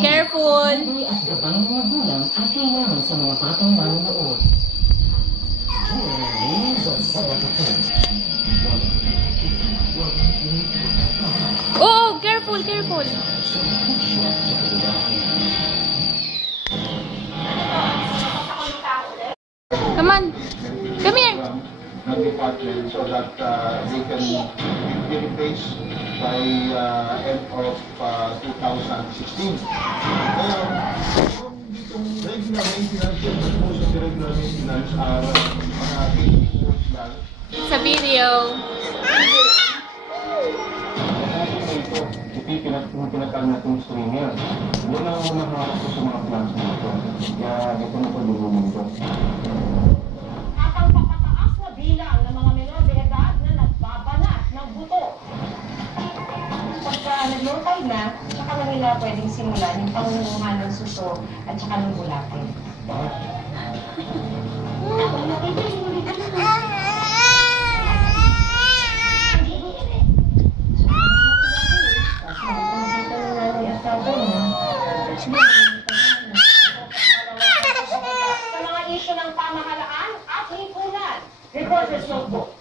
Careful! At gabang ng magulang at kailangan sa mga batang manonood. Oh, careful, careful! Come on! Come here! Department so that they can be replaced by end of 2016. Regular maintenance, most of the regular maintenance are mga 80 reports lang. Sa video. Pinatang natin streamer. Yun ang maharap ko sa mga plans na ito. Kaya ito na pag-ibigin ito. Bilang ng mga menor de edad na nagbabanat ng buto. Pagka nag-low tide na, saka na nila pwedeng simulan yung pangunguhan ng suso at saka ng bulate. Sa mga isyu ng pamahalaan at lipunan, Reporter's Notebook.